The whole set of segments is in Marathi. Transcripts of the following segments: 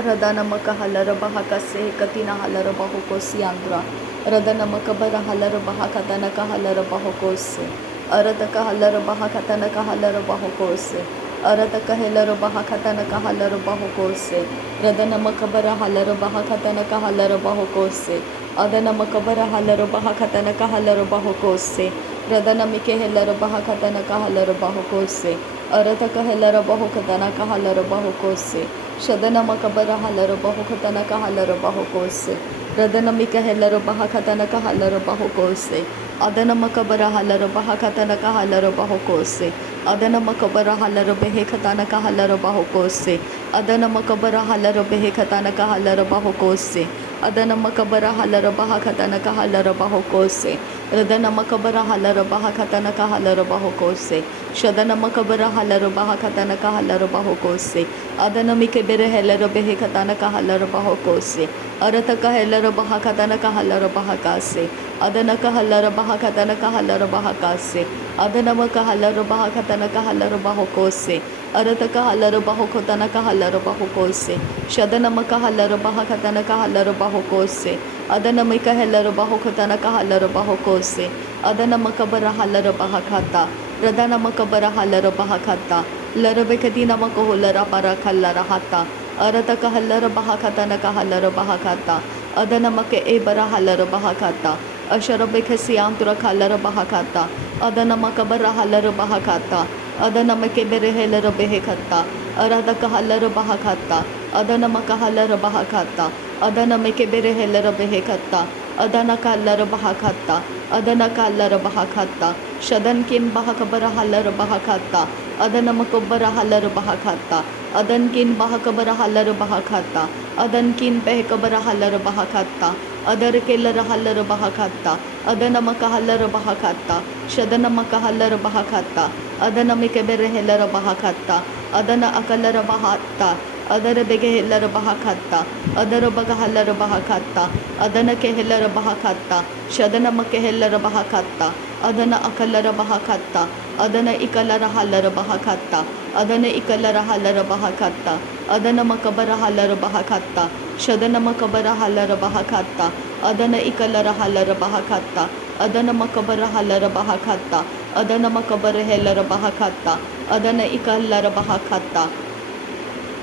Radanamaka halara bahakase katina halara bahokosi andra. Radanamaka bara halara bahakatanaka halara bahokose. Arataka halara bahakatanaka halara bahokose. Arataka halara bahakatanaka halara bahokose. Radanamaka bara halara bahakatanaka halara bahokose. Adanamaka bara halara bahakatanaka halara bahokose. Radanamike halara bahakatanaka halara bahokose. Arataka halara bahakatanaka halara bahokose. Shadanamaka halara bahukatanaka halara bahokose. Radanamika halara bahakatanaka halara bahokose. Adanamaka halara bahakatanaka halara bahokose. Adanamaka halara behekatanaka halara bahokose. Adanamaka halara behekatanaka halara bahokose. Adanamaka halara bahakatanaka halara bahokose. Radanamaka halara bahakatanaka halara bahokose. Shadanamaka halara bahakatanaka halara bahokose. Adanamike bere helera behekatanaka halara bahokose. Arataka helera bahakatanaka halara bahakase. Adanaka halara bahakatanaka halara bahakase. Adanamaka halara bahakatanaka halara bahokose. Arataka halara bahokotanaka halara bahokose. Shadanamaka halara bahakatanaka halara bahokose. Adanamika halara bahokotanaka halara bahokose. Adanamaka bara halara bahakata. Radanamaka bara halara bahakata. Larabekadina makohulara para kallara hata. Arataka halara bahakatanaka halara bahakata. Adanamake ebara halara bahakata. Asharabekasi antura halara bahakata. Adanamaka bara halara bahakata. Adanamake bere halara behekata. Aradaka halara bahakata. Adanamaka halara bahakata. Adanamake bere halara behekata. Adanaka halara bahakata. Adanaka halara bahakata. Shadankin bahakabara halara bahakata. Adanamakobara halara bahakata. Adankin bahakabara halara bahakata. Adankin behekabara halara bahakata. Adarkelara halara bahakata. Adanamaka halara bahakata. Shadanamaka halara bahakata. Adanamikebere helara bahakata. Adana akalara bahata. Adara bege helara bahakata. Adara baga halara bahakata. Adana ke helara bahakata. Shadanamake helara bahakata. Adana akalara bahakata. Adana ikalara halara bahakata. Adana ikalara halara bahakata. Adana makabara halara bahakata. Shadana makabara halara bahakata. Adana ikalara halara bahakata. Adana makabara halara bahakata. Adana makabara helara bahakata. Adana ikalara bahakata.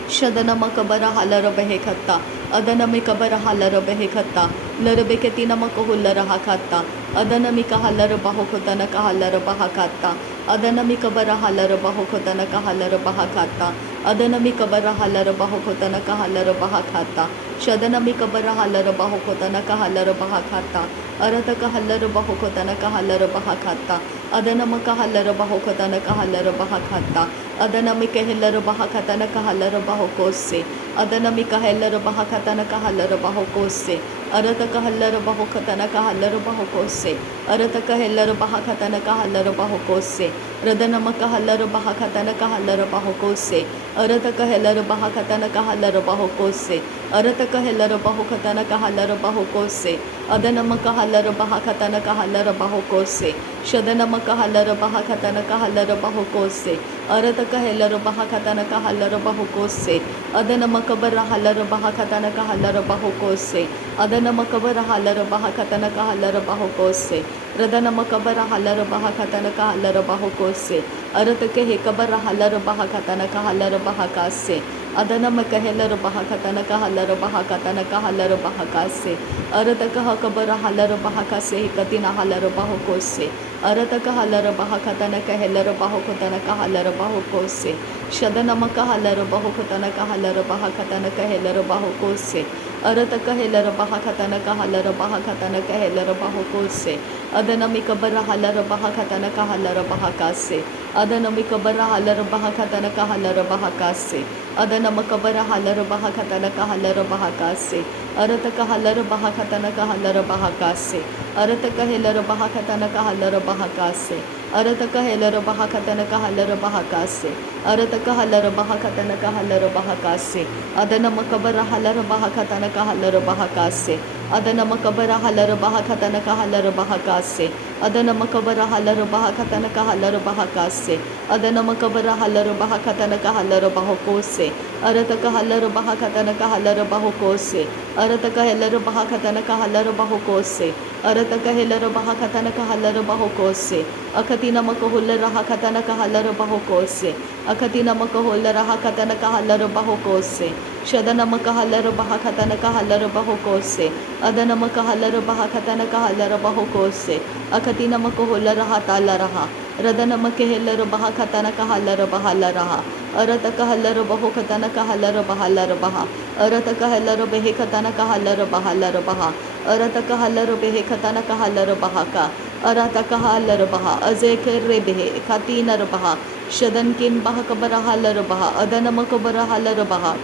Shadana makabara halara behekata. Adana mikabara halara behekata. Larabeketina makohulara hakata. Adana mika halara bahokotana kahalara bahakata. Adana mikabara halara bahokotana kahalara bahakata. Adana mikabara halara bahokotana kahalara bahakata. Shadana mikabara halara bahokotana kahalara bahakata. Arataka halara bahokotana kahalara bahakata. Adana maka halara bahokotana kahalara bahakata. Adana mika helara bahakatana kahalara bahokose. Adana mika helara bahakatana kahalara bahokose. Arataka halara bahokatana kahalara bahokose. Arataka helara bahakatana kahalara bahokose. Radana maka halara bahakatana kahalara bahokose. Arataka helara bahakatana kahalara bahokose. Arataka helara bahokatana kahalara bahokose. Adana maka halara bahakatana kahalara bahokose. Shadana maka halara bahakatana kahalara bahokose. Arataka helara bahakatana kahalara bahokose. Adana makabara halara bahakatana kahalara bahokose. Adana makabara halara bahakatana kahalara bahokose. Radana makabara halara bahakatana kahalara bahokose. Aratake hekabara halara bahakatana kahalara bahakase. Adana makahelara bahakatana kahalara bahakatana kahalara bahakase. Arataka hakabara halara bahakase hikatina halara bahokose. Arataka halara bahakatana kahelara bahokotana kahalara bahokose. Shadana makahalara bahokotana kahalara bahakatana kahelara bahokose. Arataka helara bahakatana kahalara bahakatana kahelara bahokose. Adana mikabara halara bahakatana kahalara bahakase. Adana mikabara halara bahakatana kahalara bahakase. Adana makabara halara bahakatana kahalara bahakase. Arataka halara bahakatana kahalara bahakase. Arataka helara bahakatana kahalara bahakase. Arataka helara bahakatana kahalara bahakase. Arataka halara bahakatana kahalara bahakase. Adana makabara halara bahakatana kahalara bahakase. Adana makabara halara bahakatana kahalara bahakase. Adana makabara halara bahakatana kahalara bahakase. Adana makabara halara bahakatana kahalara bahakose. Arataka halarabaha katanaka halarabaho kose. Arataka helarabaha katanaka halarabaho kose. Arataka helarabaha katanaka halarabaho kose. Akatina makahullaraha katanaka halarabaho kose. Akatina makahullaraha katanaka halarabaho kose. Shadana makahalarabaha katanaka halarabaho kose. Adana makahalarabaha katanaka halarabaho kose. Akatina makahullaraha talaraha. Radana makahellarabaha katanaka halarabaha laraha. Arataka halarabaho katanaka halarabaha larabaha. Arataka halarabehe katanaka halarabaha larabaha. Arataka halarabehe katanaka halarabaha ka. Arataka halarabaha azekar rebehe katina rabaha. Shadankin bahakabara halarabaha. Adana makabara halarabaha.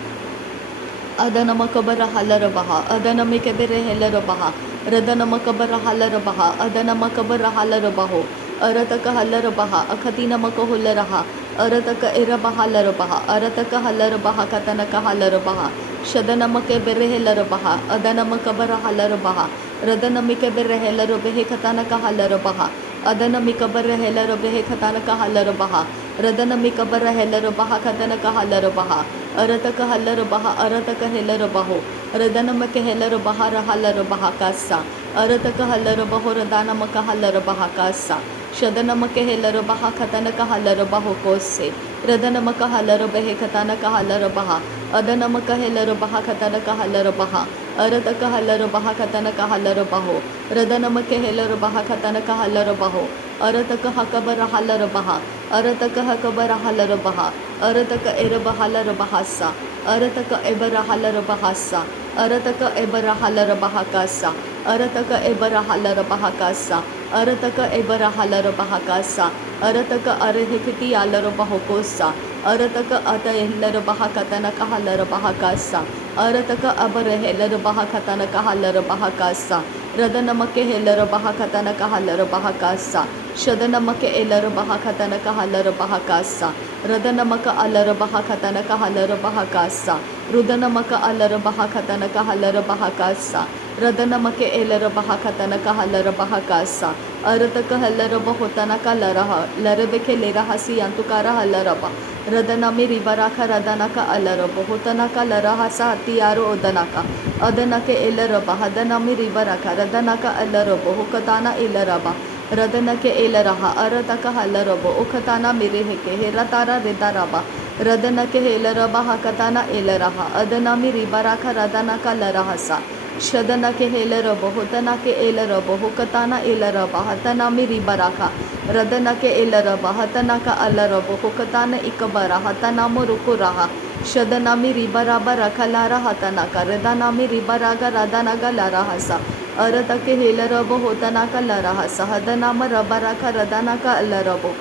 Adana makabara halarabaha. Adana mikabere helarabaha. Radana makabara halarabaha. Adana makabara halarabaho. Arataka halarabaha. Akatina makahullaraha. Arataka irabaha larabaha. Arataka halarabaha katanaka halarabaha. Shadana makabere helarabaha. Adana makabara halarabaha. Radana mikabere helarabehe katanaka halarabaha. Adana mikabara helarabehe katanaka halarabaha. Radana mikabara helarabaha katanaka halarabaha. Arataka halarabaha. Arataka helarabaho. Radana maka helarabaha rahalarabaha kasa. Arataka halarabaho. Radana maka halarabaha kasa. Shadana maka helarabaha katanaka halarabaho kose. Radana maka halarabehe katanaka halarabaha. Adana maka helarabaha katanaka halarabaha. Arataka halarabaha katanaka halarabaho. Radana maka helarabaha katanaka halarabaho. Arataka hakabara halarabaha. Arataka hakabara halarabaha. Arataka erabaha larabahasa. Arataka ebara halarabahasa. Arataka ebara halarabahakasa. Arataka ebara halarabahakasa. Arataka ebara halarabahakasa. Arataka arehekiti alarabahokosa. Arataka atayelarabahakatanaka halarabahakasa. Arataka abarehelarabahakatanaka halarabahakasa. Radanamake helarabahakatanaka halarabahakasa. Shadanamake elarabahakatanaka halarabahakasa. Radanamaka alarabahakatanaka halarabahakasa. Rudanamaka alarabahakatanaka halarabahakasa. Radanamake elarabahakatanaka halarabahakasa. Arataka halarabahotanaka laraha. Larabeke lerahasi antukara halaraba. Radanami ribaraka radanaka alarabahotanaka larahasa hatiyaro odanaka. Adanake elaraba. Hadanami ribaraka radanaka alarabahotatana elaraba. Radanake elaraha. Arataka halaraba. Okatana mireheke heratara redaraba. Radanake helaraba hakatana elaraha. Adanami ribaraka radanaka larahasa. Shadanake helaraba. Hotanake elaraba. Hokatana elaraba. Hatanami ribaraka. Radanake elaraba. Hatanaka alaraba. Hokatana ikabara. Hatanamo rukuraha. Shadanami ribaraba rakalara hatanaka. Radanami ribaraga radanaga larahasa. Aratake helaraba hotanaka larahasa. Hadanama rabaraka radanaka alarabo.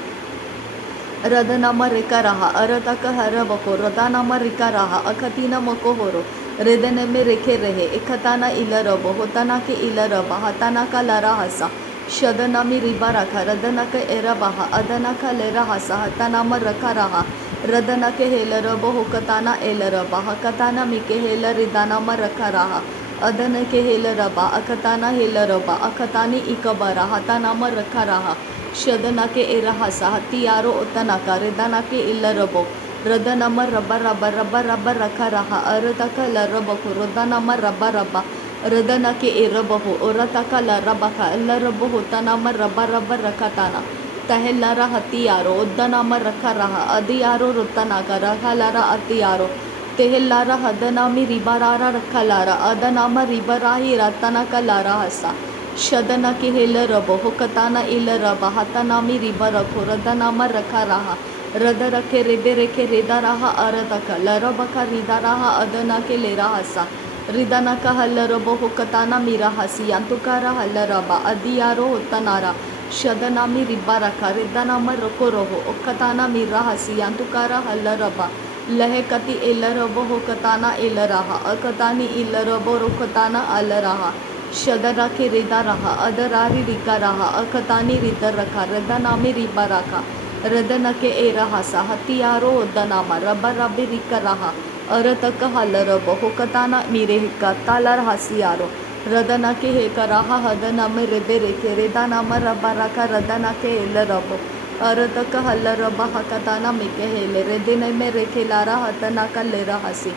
Radanama rekaraha. Arataka harabako. Radanama rikaraha. Akatina makohoro. Redaneme reke rehe. Ekatana ilarabo. Hotanake ilaraba. Hatanaka larahasa. Shadanami ribaraka. Radanaka erabaha. Adanaka lerahasa. Hatanama rakaraha. Radanake helarabo hokatana elaraba. Hakatana mike helaridanama rakaraha. Adanake helaraba. Akatana helaraba. Akatani ikabara. Hatanama rakaraha. Shadanake erahasa. Hatiyaro otanaka. Redanake ilarabo. Radanama rabba rabba rabba rabba rakaraha. Arataka larabako. Radanama rabba rabba. Radanake erabaho. Orataka larabaka. Larabaho tanama rabba rabba rakatana. Tahelara hatiyaro. Oddanama rakaraha. Adiyaro rutanaka. Rakalara atiyaro. Tehelara hadanami ribarara rakalara. Adanama ribarahi ratanaka larahasa. Shadanake helarabo. Hokatana ilaraba. Hatanami ribarako. Radanama rakaraha. Radarake rebereke redaraha arataka. Larabaka ridaraha adanake lerahasa. Ridanaka halarabo hokatana mirahasi. Antukara halaraba. Adiyaro hotanara. Shadanami ribaraka. Ridanama rokoroho. Okatana mirahasi. Antukara halaraba. Lahekati elarabo hokatana elaraha. Akatani ilarabo rokatana alaraha. Shadarake ridaraha. Adarari rikaraha. Akatani ridaraka. Radanami ribaraka. Radanake erahasa. Hatiyaro danama. Rabba rabbi rikaraha. Arataka halarabo hokatana mirehika. Talar hasiyaro. Radanake hekaraha. Hadaname rebereke. Redanama rabbaraka. Radanake elarabo. अरतक हल्लर बहकताना मिकेहेले रेदिन में रेखेलारा हतना का लेरा हसी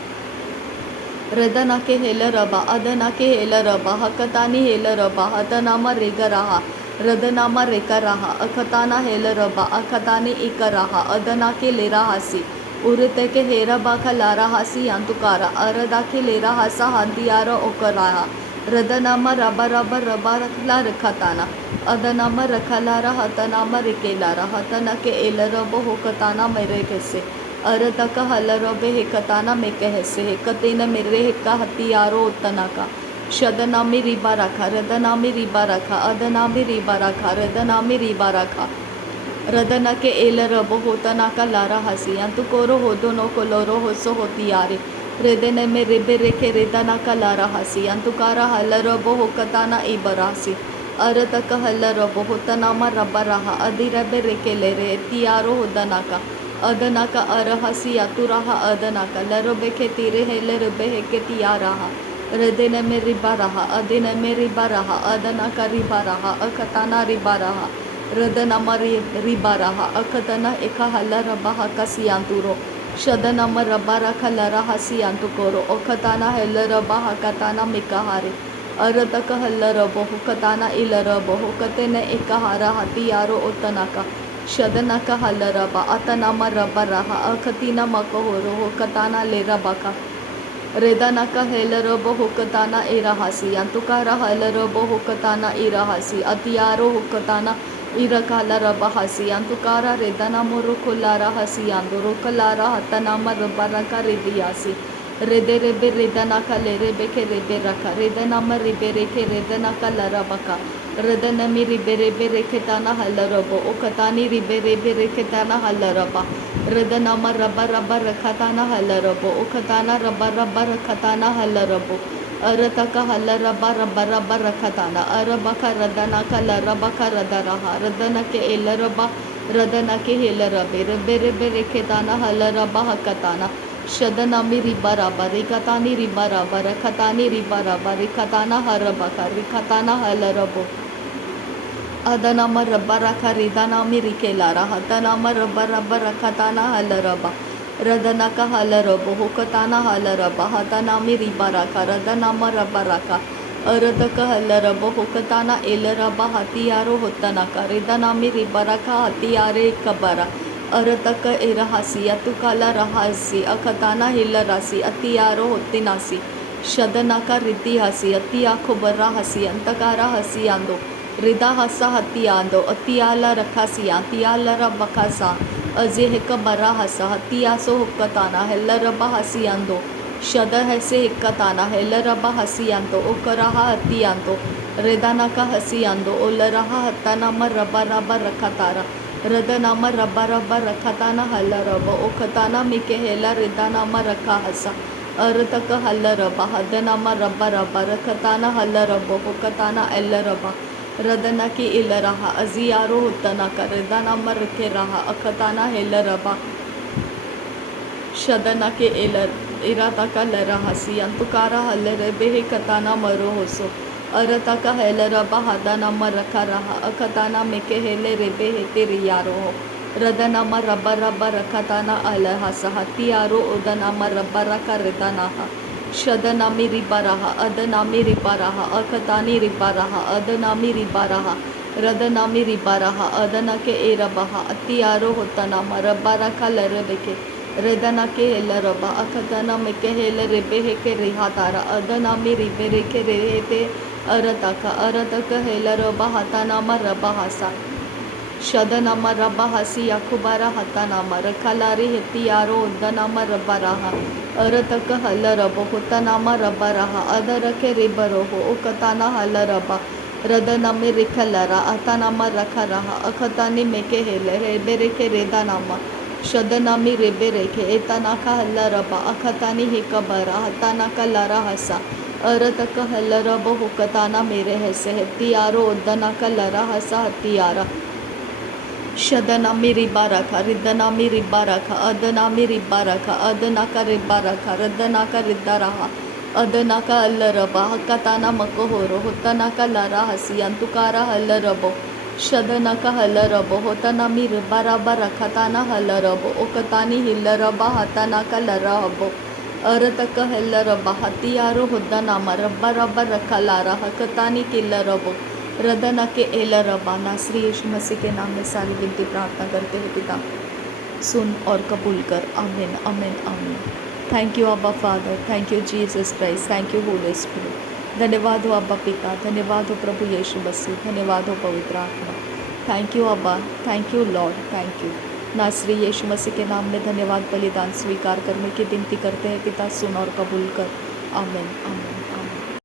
रदना के हेल रबा अदना के हेल रबा हकतानी हेल रबा हतनामा रेग रहा रदनामा रेका रहा अखताना हेल रबा अखतानी इक रहा अदना के लेरा हसी उरते के हेरा बाखा लारा हसी अंतुकारा अरदा के लेरा हसा हंदियारा ओकराहा रदनामा रबा रबा रबा रखला रखताना अदनामा रखलारा हतनामा रिकेलारा हतना के एल रबो होकताना मेरे कैसे अरतक हलरबे हेकताना में कहसे हेकतेन मेरे हेका हथियारो उतना का शदनामी रिबा रखा रदनामी रिबा रखा अदनामी रिबा रखा रदनामी रिबा रखा रदना के एल रबो होतना का लारा हसी अंतु कोरो हो दोनों को लोरो हो सो होती यारे रेदने में रिबे रेखे रेदना का लारा हसी अंतुकारा हल रबो होकताना इबरासी अरतक हल रबो होतनामा रबा रहा अधिरबे रेके ले रे तियारो होदना का अदना का अरहसी अतुराहा अदना का लरबे के तीरे है लरबे है के तिया रहा रदिन में रिबा रहा अदिन में रिबा रहा अदना का रिबा रहा अखताना रिबा रहा रदनामा रिबा रहा अखतना एक हल रबा हकसियांतुरो शदनाम रबा रखा लरा हसियांतुकोरो अखताना हेल रबा हकताना मिकाहारे अरतक हल रबो हुकताना इल रबो हुकतेन एक हारा हतियारो उतना का शदना का हल रबा अतनामा रबा रहा अखतीना मकहोरो होकताना ले रबा का रेदाना का हेल रबो होकताना इराहसी अंतुकारा हल रबो होकताना इराहसी अतियारो होकताना इरकाला रबा हसी अंतुकारा रेदाना मोरो कोलारा हसी अंदुरो कलारा हतनामा रबा रका रेदियासी रेदे रेबे रेदना का ले रेबे के रेबे रखा रेदनामा रिबे रेखे रेदना का लरबा का रदनमी रिबे रेबे रेखेताना हल रबो ओकतानी रिबे रेबे रेखेताना हल रबा रदनामा रबा रबा रखताना हल रबो ओकताना रबा रबा रखताना हल रबो अरतका हल रबा रबा रबा रखताना अरबा का रदना का लरबा का रदा रहा रदना के एल रबा रदना के हेल रबे रेबे रेबे रेखेताना हल रबा हकताना शदनामी रिबा रबा रिकतानी रिबा रबा रखतानी रिबा रबा रिकताना हरबा का रिकताना हल रबो अदनामा रब्बा रखा रिदानामी रिकेलारा हतनामा रब्बा रब्बा रखताना हल रबा रदना का हल रबो होकताना हल रबा हतनामी रिबा रखा रदनामा रब्बा रखा अरदक हल रबो होकताना एल रबा हतियारो होतना का रिदानामी रिबा रखा हतियारे कबरा अरतक एरहासी अतुकाला रहासी अखताना हिल रासी अतियारो होतिनासी शदना का रिद्धि हसी अतिया खुबर्रा हसी अंतकारा हसी आंदो रिदा हसा हतियांदो अतियाला रखासिया तियाला रबकासा अजे हेक बरा हसा हतियासो हुक्कताना हेल रबा हसियांदो शद हैसे हिक्कताना हेल रबा हसियांदो ओकराहा हतियांदो रेदाना का हसियांदो ओलराहा हतानामा रबा रबा रखतारा रदनामा रबा रबा रखताना हल रबा ओखताना मिके हेला रेदानामा रखा हसा अरतक हल रबा हदनामा रबा रबा रखताना हल रबो होकताना एल रबा रदना की इल रहा अजियारो होतना का रदनामा रखे रहा अखताना हेल रबा शदना के एल इराता का लरा हसी अंतुकारा हल रबे हे कताना मरो होसो अरता का हेल रबा हदनामा रखा रहा अखताना मेके हेले रेबे हे तेरी यारो हो रदनामा रबा रबा रखताना अल हसा हतियारो उदनामा रबा रखा रदना शदनामी रिबा रहा अदनामी रिबा रहा अखतानी रिबा रहा अदनामी रिबा रहा रदनामी रिबा रहा अदना के ए रबा अतियारो होतनामा रबा रखा लरबे के रदना के हेल रबा अखतना में के हेल रेबे हे के रिहा तारा अदनामी रिबे रे के रे ते अरतका अरतक हेल रबा हतानामा रबा हसा शदनामा रबा हसी अखुबारा हतानामा रखलारी हेतियारो उदनामा रबा रहा अरतक हल रबो हुतनामा रबा रहा अदरके रिबरो हो उकताना हल रबा रदनामे रिखलरा अतानामा रखा रहा अखतानी मेके हेले रेबे रेखे रेदानामा शदनामी रेबे रेखे एतानाका हल रबा अखतानी हिकबरा हतानाका लरा हसा अरतक हल रबो हुकताना मेरे हैसे हेतियारो उदनाका लरा हसा हतियारा शदनामी रिबा रखा रिदनामी रिबा रखा अदनामी रिबा रखा अदना का रिबा रखा रदना का रिद्दा रहा अदना का अल रबा हकताना मको होरो होतना का लरा हसी अंतुकारा हल रबो शदन का हल रब होतना मी बराबा रखताना हल रब ओकतानी हिल रबा हताना का लरब अरत का हल रबा हतियारो हुद्दना रब्बा रब्बा रखा लारा हकतानी किल रब रदना के एल रबा। नासरी यीशु मसीह के नाम में सारी विनती प्रार्थना करते हैं पिता, सुन और कबूल कर। आमीन आमीन आमीन। थैंक यू अब्बा father, thank you Jesus Christ, thank you Holy spirit. धन्यवाद हो अब्बा पिता, धन्यवाद हो प्रभु यीशु मसीह, धन्यवाद हो पवित्र आत्मा। थैंक यू अब्बा, thank you Lord, thank you. नासरी यीशु मसीह के नाम में धन्यवाद बलिदान स्वीकार करने की विनती करते हैं पिता, सुन और कबूल कर। आमीन आमीन।